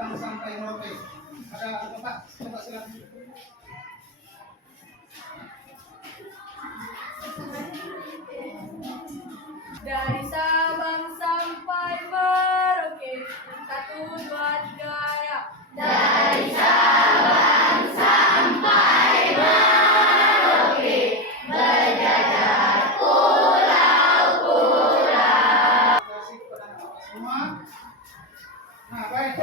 Sabang sampai Merauke. Ada Bapak, coba silakan. Dari Sabang sampai Merauke, 1, 2, 3 ya. Dari Sabang sampai Merauke, berjajar pulau-pulau. Terima kasih kepada Bapak semua. Nah, baik.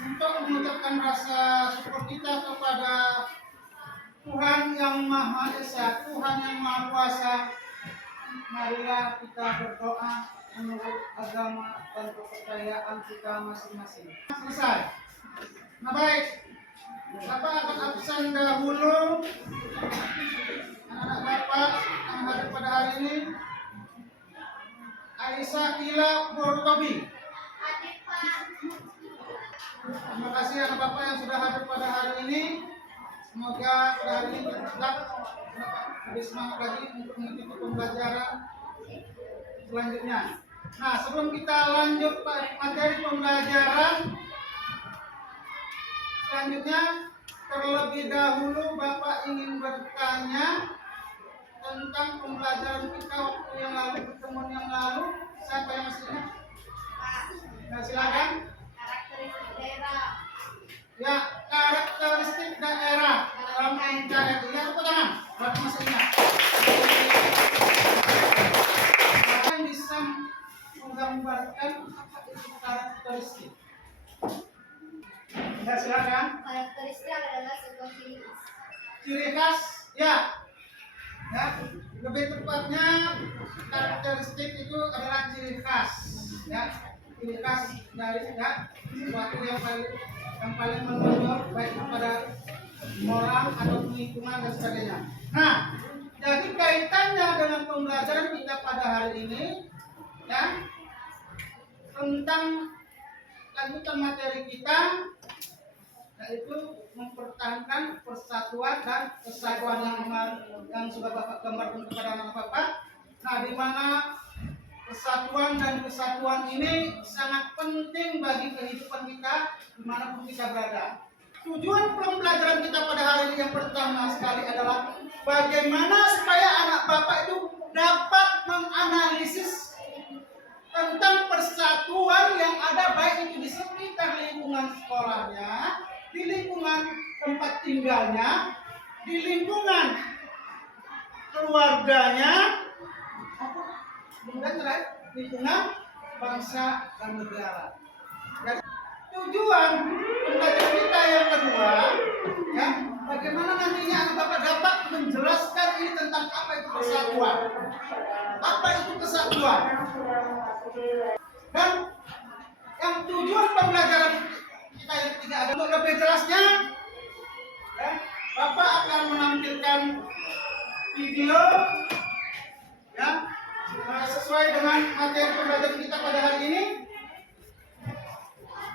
Untuk mengucapkan rasa syukur kita kepada Tuhan yang Maha Esa, Tuhan yang Maha Kuasa, marilah kita berdoa menurut agama dan kepercayaan kita masing-masing. Selesai. Nah, baik. Bapak akan absen dahulu. Anak-anak Bapak yang hadir pada hari ini, Aisyah Ila Bortobi. Terima kasih anak Bapak yang sudah hadir pada hari ini. Semoga pada hari ini tetap lebih semangat lagi untuk mengikuti pembelajaran selanjutnya. Nah, sebelum kita lanjut materi pembelajaran selanjutnya, terlebih dahulu Bapak ingin bertanya tentang pembelajaran kita waktu yang lalu, pertemuan yang lalu. Siapa yang masih ingat? Nah, silakan. Karakteristik daerah. Ya, karakteristik daerah dalam NKRI. Ya, tepuk tangan. Bapak masih ingat. Bapak yang bisa menggambarkan apa itu karakteristik? Ya, silakan. Karakteristik adalah sebuah ciri khas. Ciri khas, ya. Ya, lebih tepatnya karakteristik itu adalah ciri khas. Ya, ciri khas dari sesuatu yang paling menonjol baik kepada orang atau lingkungan dan sebagainya. Nah, jadi kaitannya dengan pembelajaran kita pada hari ini, ya, tentang lanjutan materi kita, yaitu mempertahankan persatuan dan kesatuan yang sudah Bapak gambarkan kepada anak Bapak. Nah, di mana persatuan dan kesatuan ini sangat penting bagi kehidupan kita dimanapun kita berada. Tujuan pembelajaran kita pada hari ini yang pertama sekali adalah bagaimana supaya anak Bapak itu dapat menganalisis tentang persatuan yang ada baik itu di sekitar lingkungan sekolahnya, di lingkungan tempat tinggalnya, di lingkungan keluarganya, dan terakhir lingkungan bangsa dan negara. Jadi, tujuan pembelajaran kita yang kedua, ya, bagaimana nantinya anak Bapak dapat menjelaskan ini tentang apa itu persatuan, apa itu kesatuan, dan yang tujuan pembelajaran kita yang ketiga adalah untuk lebih jelasnya, ya, Bapak akan menampilkan video, ya, sesuai dengan materi pembelajaran kita pada hari ini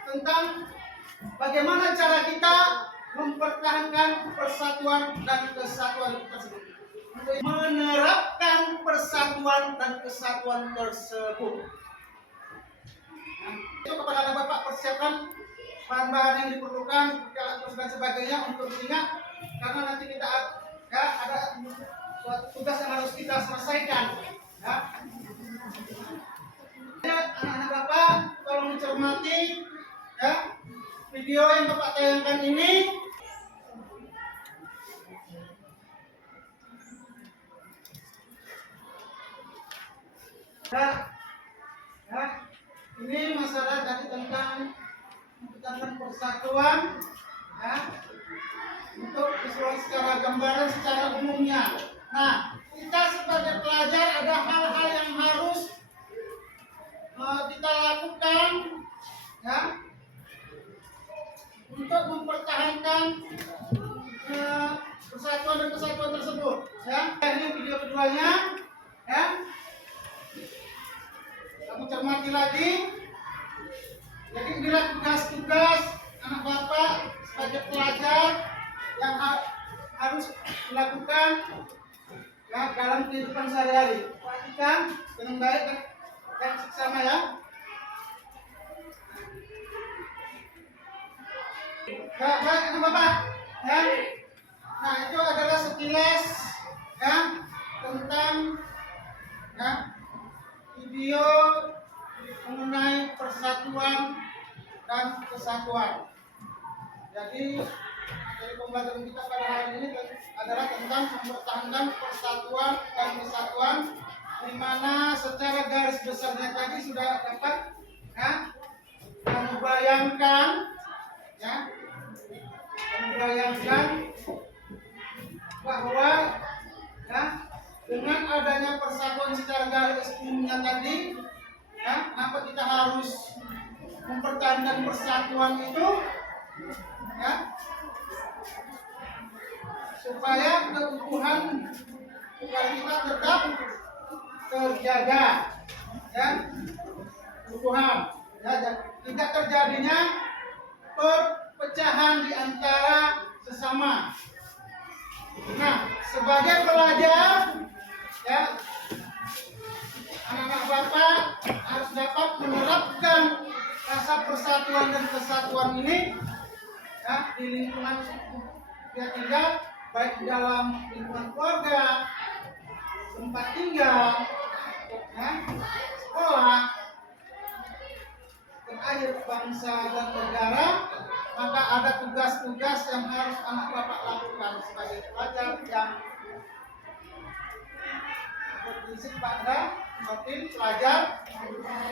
tentang bagaimana cara kita mempertahankan persatuan dan kesatuan tersebut, menerapkan persatuan dan kesatuan tersebut. Nah, itu kepada anak Bapak persiapkan bahan-bahan yang diperlukan, alat dan sebagainya untuk diingat, karena nanti kita ada suatu tugas yang harus kita selesaikan. Ya. Anak-anak Bapak tolong mencermati, ya, video yang Bapak tayangkan ini. Ya, ini masalah tadi tentang persatuan, ya, untuk visual secara gambaran secara umumnya. Nah, kita sebagai pelajar ada hal-hal yang harus kita lakukan, ya, untuk mempertahankan persatuan dan kesatuan tersebut. Ya, ini video keduanya, ya. Kamu cermati lagi. Jadi inilah tugas-tugas anak Bapak sebagai pelajar yang harus dilakukan, ya, dalam kehidupan sehari-hari. Perhatikan dengan baik dan seksama, ya. Baik, itu Bapak. Ya. Nah, itu adalah sekilas ya tentang ya video mengenai persatuan dan kesatuan. Jadi dari pembelajaran kita pada hari ini adalah tentang mempertahankan persatuan dan kesatuan, di mana secara garis besarnya tadi sudah dapat ya membayangkan ya bahwa ya dengan adanya persatuan secara garis umumnya tadi ya kenapa kita harus mempertahankan persatuan itu ya supaya keutuhan kita tetap terjaga ya keutuhan ya tidak terjadinya perpecahan di antara sesama. Nah, sebagai pelajar ya anak-anak Bapak harus dapat menerapkan rasa persatuan dan kesatuan ini ya di lingkungan dia tinggal, baik di dalam lingkungan keluarga, tempat tinggal, ya, sekolah, terakhir bangsa dan negara. Maka ada tugas-tugas yang harus anak Bapak lakukan sebagai pelajar yang berprinsip pada motif pelajar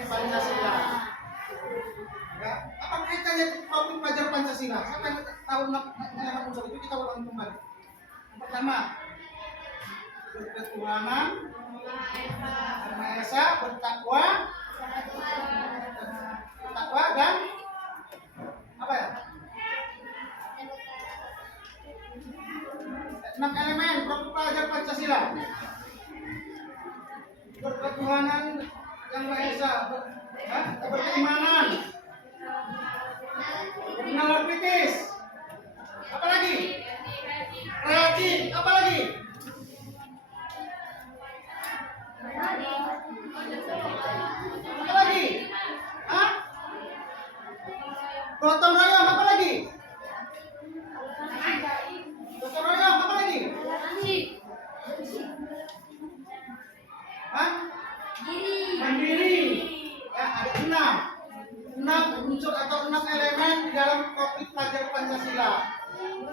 Pancasila. Ya, apa kaitannya topik pelajar Pancasila? Siapa yang tahu nama unsur itu? Kita ulang kembali. Yang pertama, berketuhanan, Maha Esa, bertakwa dan apa ya? 6 elemen topik pelajar Pancasila. Berketuhanan yang Maha Esa, berimanan, bernalar kritis, apa lagi? Kreatif, apa lagi? Apa lagi? Hah? Gotong royong, apa lagi? Gotong royong, apa lagi? Hah? Mandiri. Ya, ada 6 unsur atau 6 elemen di dalam topik pelajar Pancasila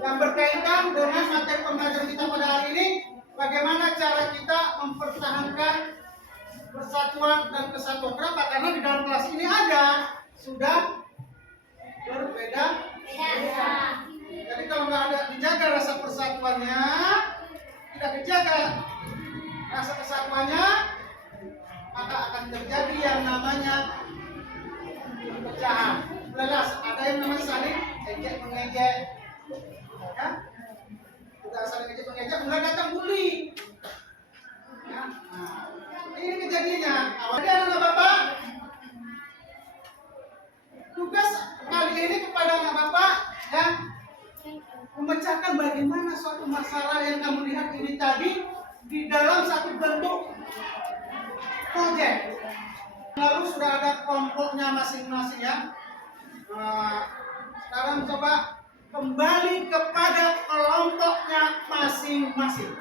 yang berkaitan dengan materi pembelajaran kita pada hari ini. Bagaimana cara kita mempertahankan persatuan dan kesatuan? Kenapa? Karena di dalam kelas ini ada sudah berbeda. Jadi kalau nggak ada dijaga rasa persatuannya, tidak dijaga rasa kesatuannya, maka akan terjadi yang namanya perpecahan. Jelas ada yang namanya saling ejek mengejek, ya. Sudah saling ejek mengejek, mulai datang bully. Ya. Nah, ini kejadiannya. Awalnya anak Bapak, tugas kali ini kepada anak Bapak, ya, memecahkan bagaimana suatu masalah yang kamu lihat ini tadi di dalam satu bentuk proyek. Lalu sudah ada kelompoknya masing-masing ya. Sekarang coba kembali kepada kelompoknya masing-masing.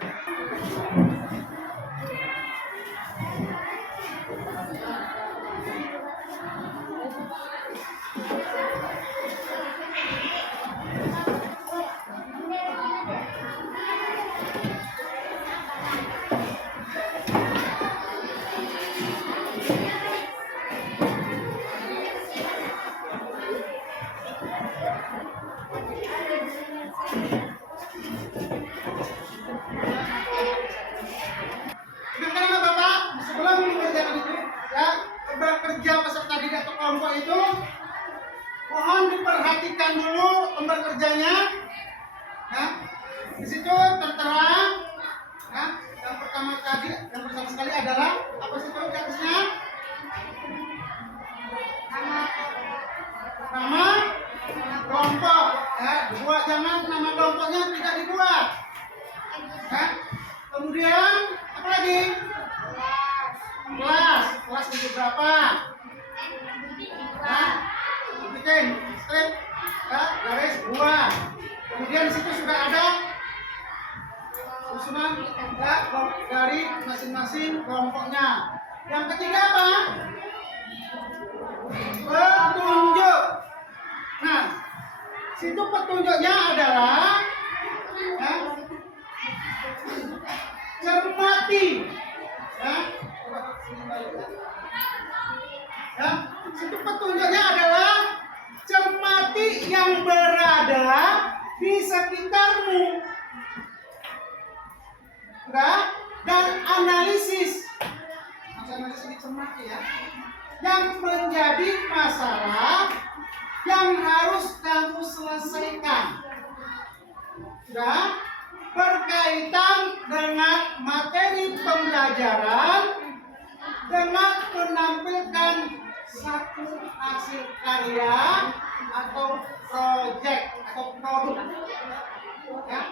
Karena Bapak sebelum mengerjakan itu ya bekerja peserta didik atau kelompok itu mohon diperhatikan dulu lembar kerjanya ya. Di situ tertera ya, yang pertama sekali adalah apa sih itu tulisnya? Nama kelompok ya, dibuat, jangan nama kelompoknya tidak dibuat ya. Kemudian apa lagi? Kelas untuk berapa? Nah, bikin strip ya, garis buang. Kemudian di situ sudah ada susunan ya, dari masing-masing kelompoknya. Yang ketiga apa? Petunjuk. Nah, situ petunjuknya adalah ya, cermati. Ya, ya, situ petunjuknya adalah cermati yang berada di sekitarmu. Ya, dan analisis. Analisis dicermati ya. Yang menjadi masalah yang harus kamu selesaikan. Sudah berkaitan dengan materi pembelajaran dengan menampilkan satu hasil karya atau proyek atau produk. Ya.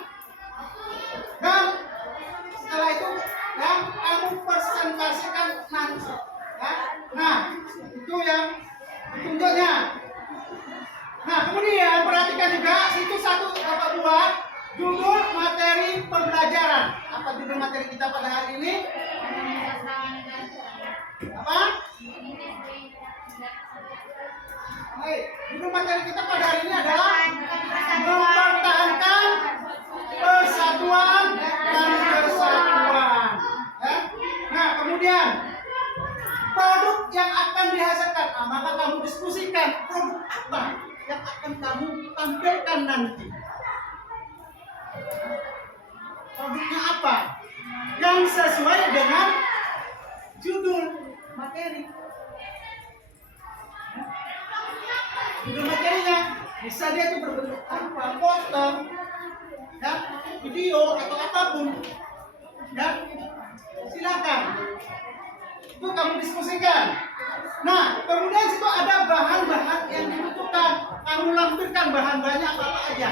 Dan setelah itu yang kamu presentasikan nanti. Ya. Nah, itu yang petunjuknya. Nah, kemudian perhatikan juga situ satu Bapak buat judul materi pembelajaran. Apa judul materi kita pada hari ini? Apa? Baik, judul materi kita pada hari ini adalah mempertahankan persatuan dan kesatuan. Ya? Nah, kemudian produk yang akan dihasilkan. Nah, maka kamu diskusikan produk apa yang akan kamu tampilkan nanti. Produknya apa? Yang sesuai dengan judul materi. Judul materinya bisa dia itu berbentuk apa? Foto, ya, video atau apapun. Ya, silakan. Itu kamu diskusikan. Nah, kemudian situ ada bahan-bahan yang dibutuhkan. Kamu lampirkan bahan-bahannya apa aja.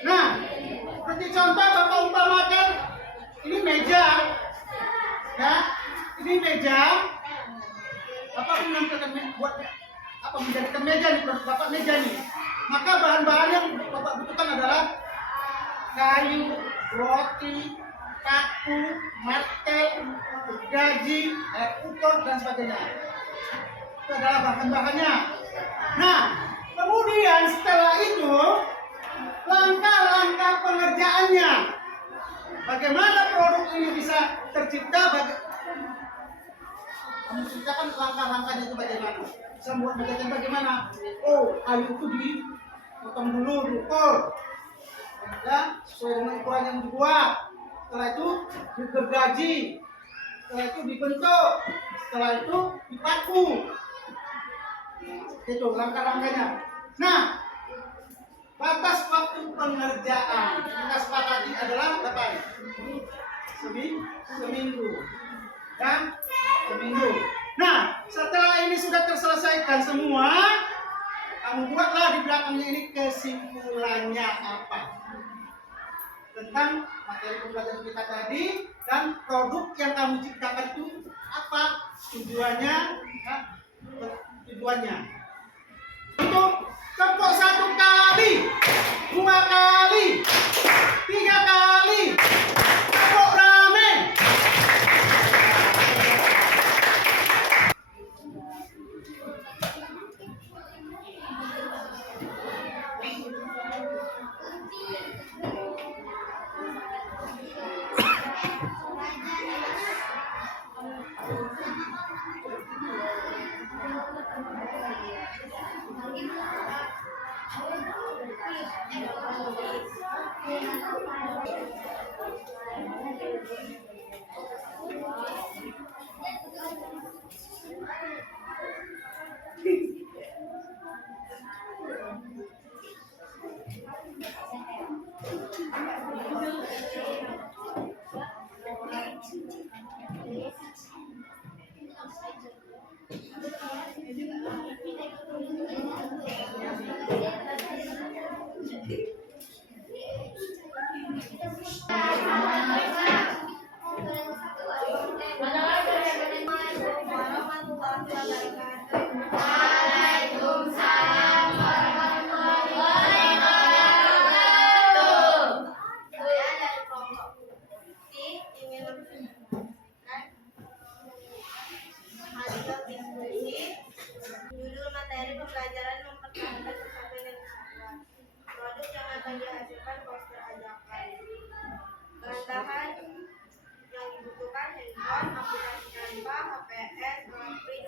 Nah, seperti contoh Bapak umpamakan ini meja, ya, ini meja. Bapak menampilkan buat apa menjadikan meja nih, Bapak meja nih. Maka bahan-bahan yang Bapak butuhkan adalah kayu, roti, paku, martel, gaji, ukur dan sebagainya. Itu adalah bahan-bahannya. Nah, kemudian setelah itu langkah-langkah pengerjaannya. Bagaimana produk ini bisa tercipta? Kamu ceritakan langkah-langkahnya itu bagaimana? Bisa membuat bagian bagaimana? Oh, kayu itu dipotong dulu, diukur. Ya, sesuai dengan ukuran yang dibuat. Setelah itu digergaji. Setelah itu dibentuk. Setelah itu dipaku. Itu langkah-langkahnya. Nah, batas waktu pengerjaan kita sepakati adalah berapa? Seminggu. Dan seminggu. Nah, setelah ini sudah terselesaikan semua, kamu buatlah di belakangnya ini kesimpulannya apa tentang materi pembelajaran kita tadi dan produk yang kamu ciptakan itu apa tujuannya, ya, tujuannya. Untuk tepuk 1 kali, 2 kali, 3 kali, tepuk rame.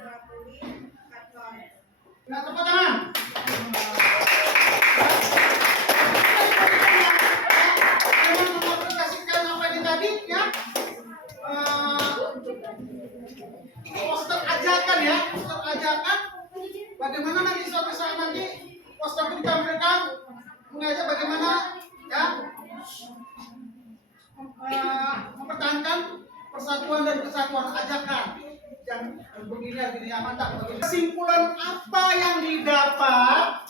Nah, tepuk tangan. Dengan mengaplikasikan apa ini tadi ya, poster ajakan ya, poster ajakan. Bagaimana nanti suatu saat nanti poster itu ditampilkan mengajak bagaimana ya mempertahankan persatuan dan kesatuan ajakan yang begini ya mantap. Kesimpulan apa yang didapat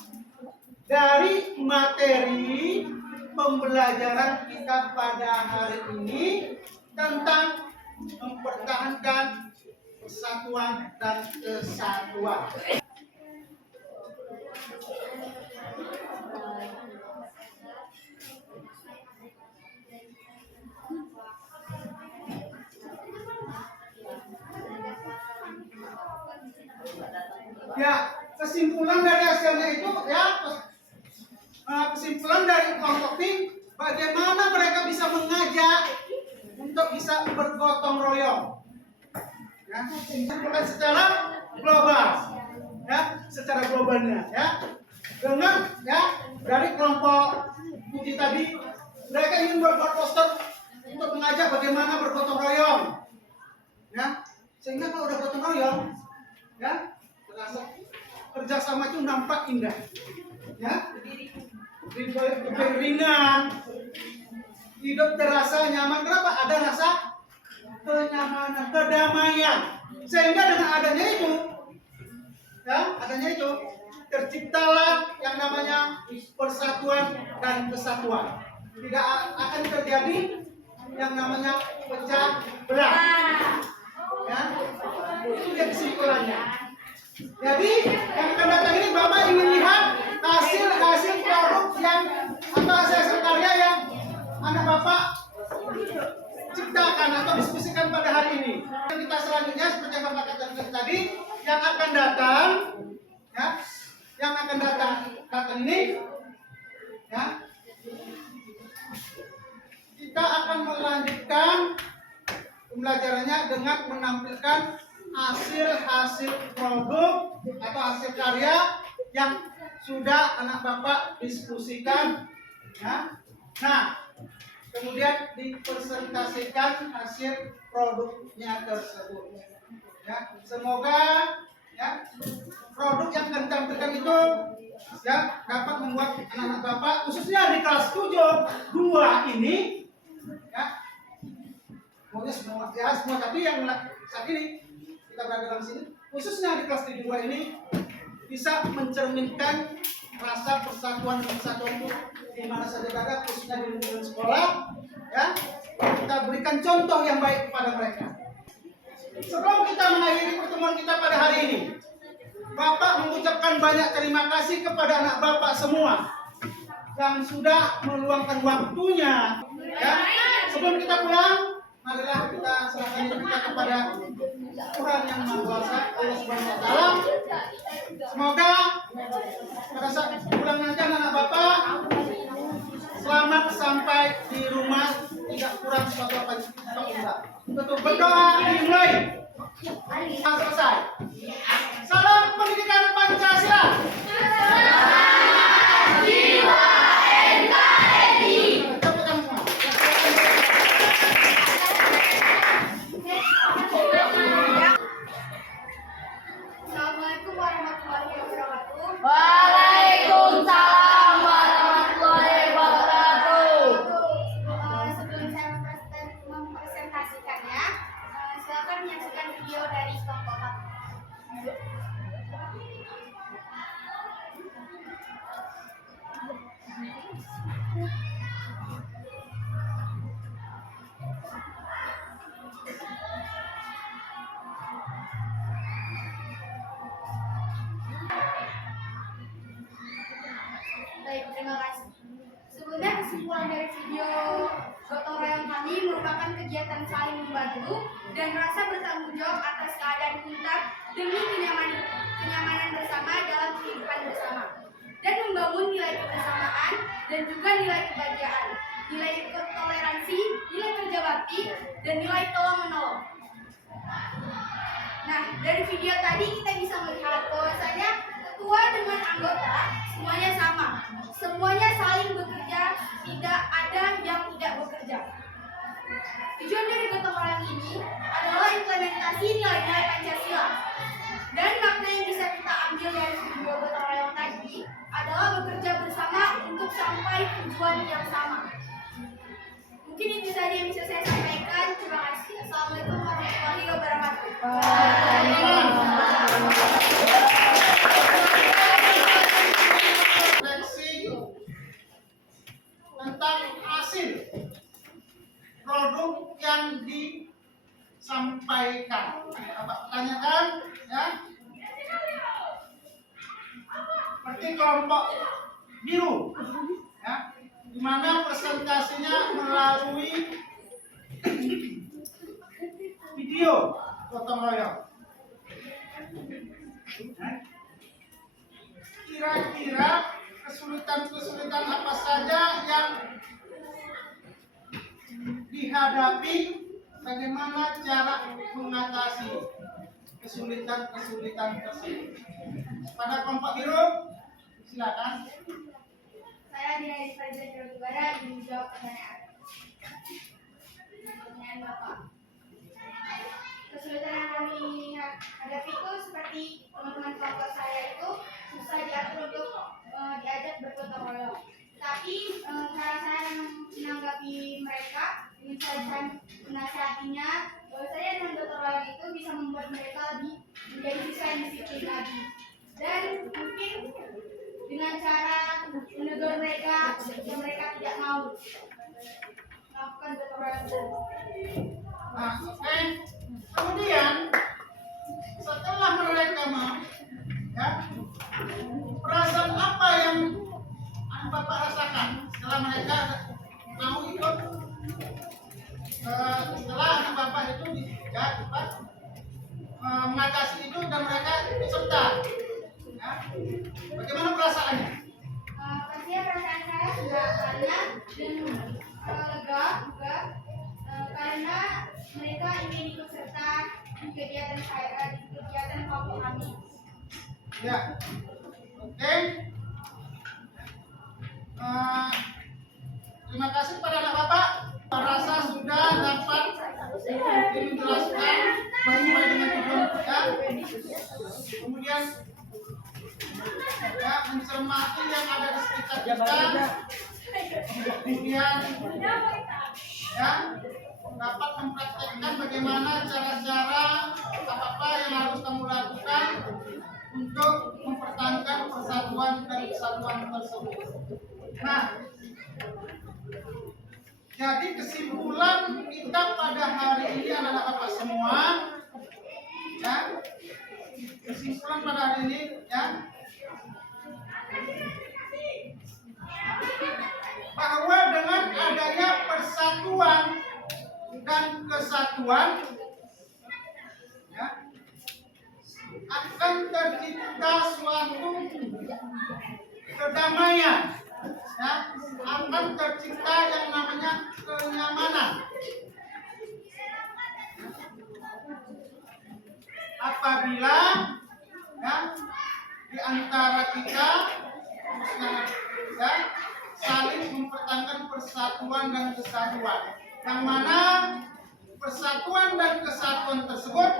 dari materi pembelajaran kita pada hari ini tentang mempertahankan persatuan dan kesatuan. Ya, kesimpulan dari hasilnya itu ya, kesimpulan dari kelompok tim, bagaimana mereka bisa mengajak untuk bisa bergotong royong. Ya, kesimpulan secara global, ya, secara globalnya, ya, dengan ya dari kelompok Puji tadi, mereka ingin membuat poster untuk mengajak bagaimana bergotong royong, ya, sehingga kalau udah gotong royong, ya, terasa kerjasama itu nampak indah, ya, lebih ringan, hidup terasa nyaman. Kenapa? Ada rasa kenyamanan, kedamaian, sehingga dengan adanya itu, ya, terciptalah yang namanya persatuan dan kesatuan. Tidak akan terjadi yang namanya pecah belah. Ya, itu dia kesimpulannya. Jadi yang akan datang ini Bapak ingin lihat hasil produk yang atau hasil karya yang anak Bapak ciptakan atau diskusikan pada hari ini. Kita selanjutnya seperti yang Bapak katakan tadi, yang akan datang, ya, yang akan datang ini, ya, kita akan melanjutkan pembelajarannya dengan menampilkan hasil produk atau hasil karya yang sudah anak Bapak diskusikan, ya. Nah, kemudian dipresentasikan hasil produknya tersebut, ya. Semoga ya produk yang akan ditampilkan itu ya dapat membuat anak-anak Bapak khususnya di kelas 7-2 ini, ya, mungkin semua tapi yang saat ini kita berada dalam sini khususnya di kelas 7-2 ini bisa mencerminkan rasa persatuan dan kesatuan itu di mana saja berada, khususnya di lingkungan sekolah, ya. Kita berikan contoh yang baik kepada mereka. Sebelum kita mengakhiri pertemuan kita pada hari ini, Bapak mengucapkan banyak terima kasih kepada anak Bapak semua yang sudah meluangkan waktunya, ya. Sebelum kita pulang, marilah kita serahkan diri kita kepada Tuhan yang Maha Kuasa, Allah Subhanahu wa Ta'ala. Semoga pada saat pulang nanti anak Bapak selamat sampai di rumah, tidak kurang suatu apa juga. Untuk berdoa dimulai. Selesai. Salam pendidikan Pancasila. Jiwa NKRI. Assalamualaikum warahmatullahi wabarakatuh. Waalaikumsalam warahmatullahi wabarakatuh. Sebelum saya mempresentasikannya, silakan menyaksikan video dari kelompok kami. Baik, terima kasih. Sebelumnya kesimpulan dari video gotong royong kami merupakan kegiatan saling membantu dan rasa bertanggung jawab atas keadaan kita demi kenyamanan bersama dalam kehidupan bersama, dan membangun nilai kebersamaan dan juga nilai kebahagiaan, nilai toleransi, nilai kerja bakti, dan nilai tolong menolong. Nah, dari video tadi kita bisa melihat bahwasanya ketua dengan anggota semuanya sama. Semuanya saling bekerja, tidak ada yang tidak bekerja. Tujuan dari gotong royong ini adalah implementasi nilai-nilai Pancasila. Dan makna yang bisa kita ambil dari video gotong royong tadi adalah bekerja bersama untuk sampai tujuan yang sama. Mungkin itu saja yang bisa saya sampaikan. Terima kasih. Assalamualaikum warahmatullahi wabarakatuh. Refleksi tentang hasil produk yang disampaikan. Apa tanyakan ya? Seperti kelompok biru, ya, di mana presentasinya melalui video gotong royong. Kira-kira kesulitan-kesulitan apa saja yang dihadapi, bagaimana cara mengatasi kesulitan-kesulitan tersebut. Pada kelompok biru, silakan. Saya Dina Rizal Jogja ingin menjawab pertanyaan Bapak. Kesulitan yang kami hadapi itu seperti teman-teman kelompok saya itu susah diatur untuk diajak bergotong royong. Tapi cara saya menanggapi mereka dengan cara menasihatinya, saya dengan gotong royong itu bisa membuat mereka lebih menjadi siswa yang disiplin lagi. Dan mungkin dengan cara menegur mereka jika mereka tidak mau melakukan gotong royong. Nah, oke. Kemudian setelah mereka mau, ya, perasaan apa yang Bapak rasakan setelah mereka mau ikut? Setelah anak Bapak itu ya, mengatasi itu dan mereka peserta, ya, bagaimana perasaannya? Pastinya perasaan saya sudah banyak dan lega juga karena mereka ingin ikut serta di kegiatan saya, di kegiatan kelompok kami. Ya, oke. Terima kasih kepada anak Bapak. Rasa sudah dapat menjelaskan sesuai dengan tujuan kita. Kemudian ya, mencermati yang ada di sekitar kita. Kemudian ya, dapat mempraktekkan bagaimana cara-cara apa yang harus kamu lakukan untuk mempertahankan persatuan dan kesatuan tersebut. Nah, jadi kesimpulan kita pada hari ini anak-anak Bapak semua, ya, kesimpulan pada hari ini, ya, bahwa dengan adanya persatuan dan kesatuan, ya, akan tercipta suatu kedamaian, ya, akan tercipta yang namanya kenyamanan. Apabila ya, di antara kita ya, saling mempertahankan persatuan dan kesatuan, yang mana persatuan dan kesatuan tersebut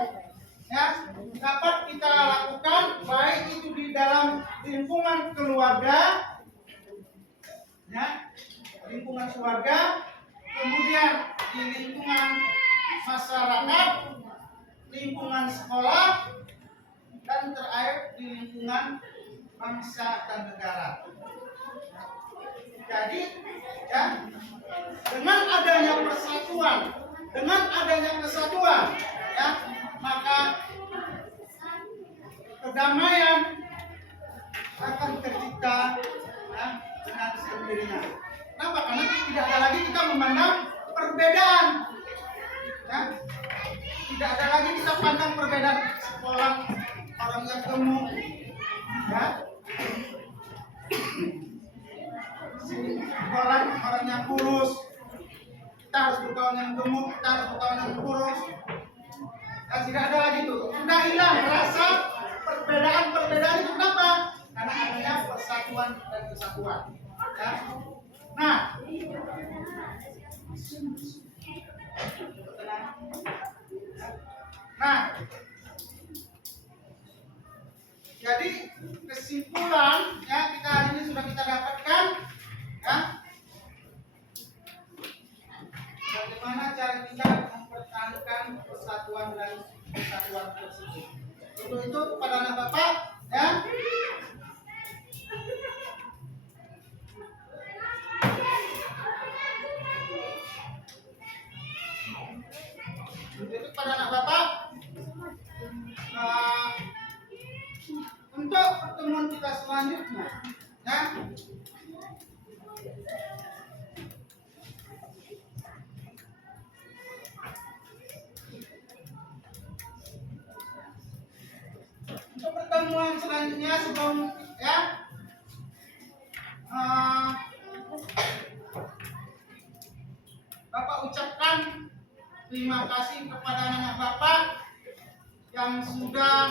ya dapat kita lakukan baik itu di dalam lingkungan keluarga, ya, lingkungan keluarga, kemudian di lingkungan masyarakat, lingkungan sekolah, dan terakhir di lingkungan bangsa dan negara. Jadi, ya, dengan adanya persatuan, dengan adanya kesatuan, ya, maka kedamaian akan tercipta ya, dengan sendirinya. Kenapa? Karena tidak ada lagi kita memandang perbedaan, ya. Tidak ada lagi kita pandang perbedaan sekolah orang yang gemuk, ya, sekolah orang yang kurus. Kita harus berkawan yang gemuk, kita harus berkawan yang kurus. Dan tidak ada lagi itu. Sudah persatuan. Ya. Nah, jadi kesimpulan ya kita hari ini sudah kita dapatkan ya bagaimana cara kita mempertahankan persatuan dan kesatuan tersebut. Untuk itu kepada anak bapak ya. Untuk itu kepada anak bapak untuk pertemuan kita selanjutnya ya. Untuk pertemuan selanjutnya sebelum ya Bapak ucapkan terima kasih kepada anak-anak Bapak yang sudah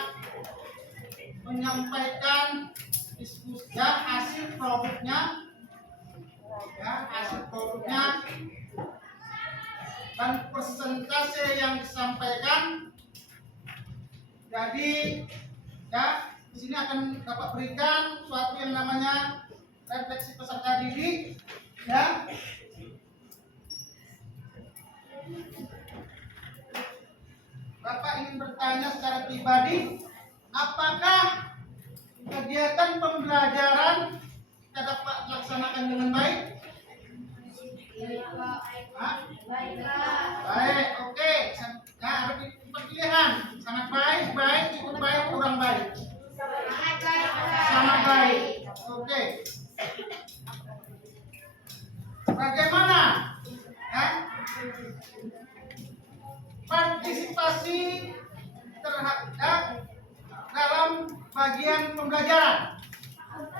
menyampaikan diskusi ya, hasil produknya dan persentase yang disampaikan. Jadi ya di sini akan Bapak berikan suatu yang namanya refleksi peserta didik ya. Bapak ingin bertanya secara pribadi, apakah kegiatan pembelajaran kita dapat laksanakan dengan baik? Baik, oke. Nah, ada pilihan sangat baik, baik, cukup baik, kurang baik. Sangat baik. Oke. Bagaimana? Ya? Partisipasi terhadap dalam bagian pembelajaran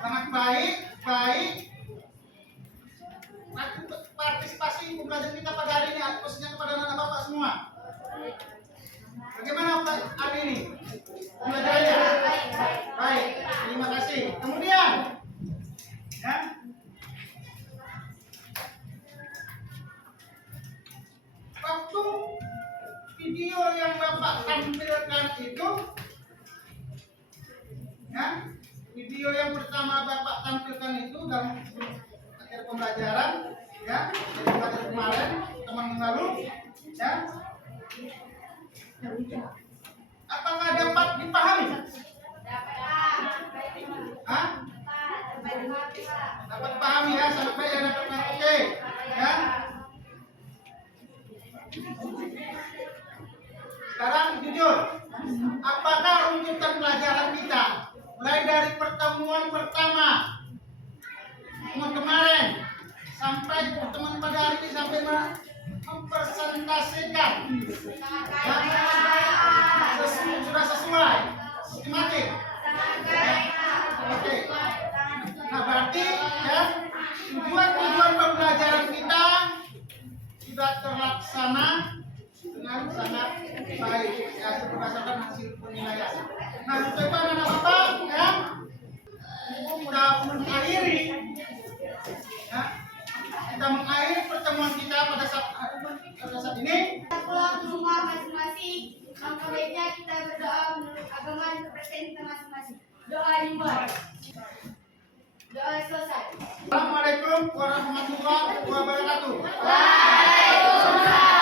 sangat baik, baik. Partisipasi pembelajaran kita pada hari ini, khususnya kepada anak bapak semua. Bagaimana hari ini pembelajarannya? Baik, terima kasih. Kemudian, ya. Waktu video yang Bapak tampilkan itu ya, video yang pertama Bapak tampilkan itu dalam akhir pembelajaran ya, dari pembelajaran kemarin teman lalu ya. Apakah dapat dipahami? Hah? Dapat dipahami ya, sangat baik ya, dapat dipahami. Oke ya. Sekarang jujur, apakah runtutan pelajaran kita mulai dari pertemuan pertama kemarin sampai pertemuan pada hari ini sampai mempresentasikan sudah sesuai sistematik? Oke. Nah berarti ya tujuan pembelajaran kita sudah terlaksana dengan sangat baik ya, berdasarkan hasil penilaian. Nah untuk itu anak bapak ya sudah mengakhiri ya, kita mengakhiri pertemuan kita pada saat ini. Pulang ke rumah masing-masing, maka baiknya kita berdoa menurut agama dan kepercayaan kita masing-masing. Doa dimulai. Doa selesai. Assalamualaikum warahmatullahi wabarakatuh. Waalaikumsalam.